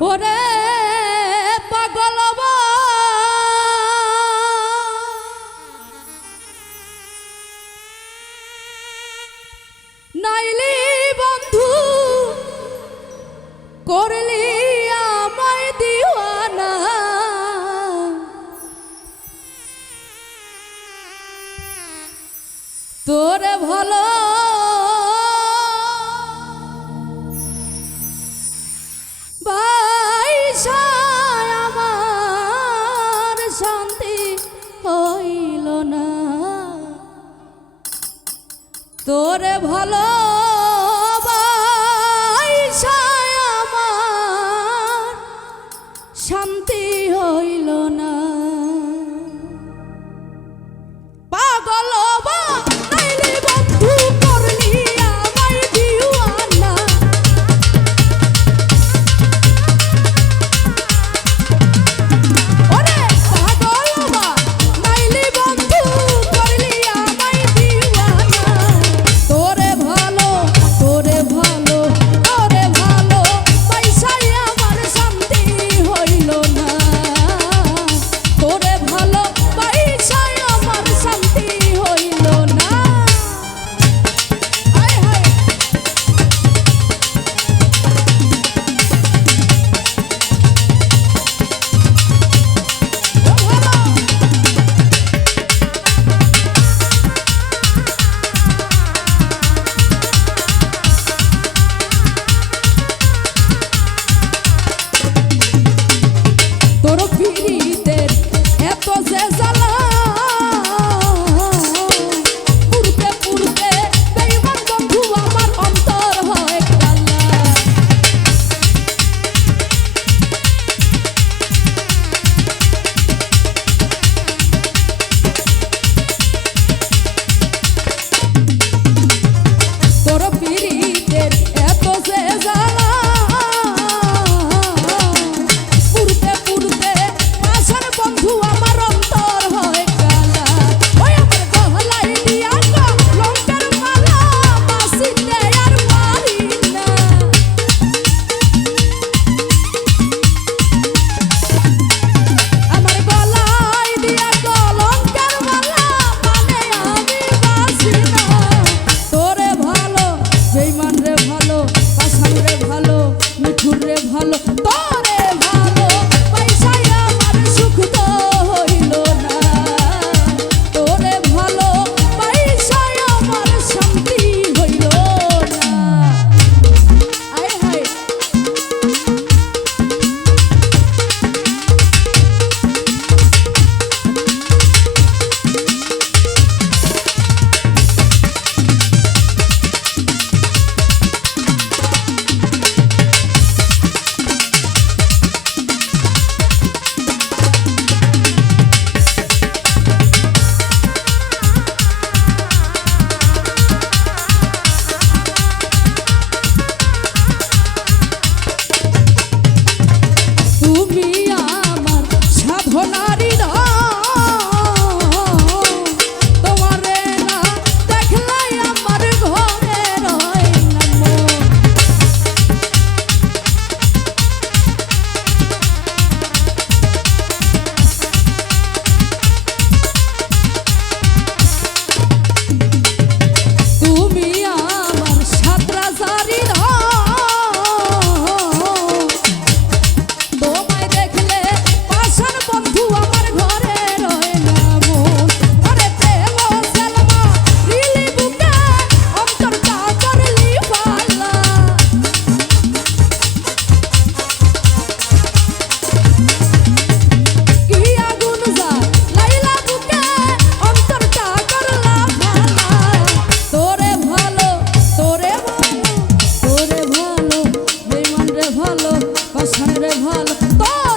ওরে পাগল নাইলি বন্ধু করলি আমায় দিওয়ানা। তোরে ভালো ভালো vida. É todas as ভালো তো ভালো বাসারে ভালো। তো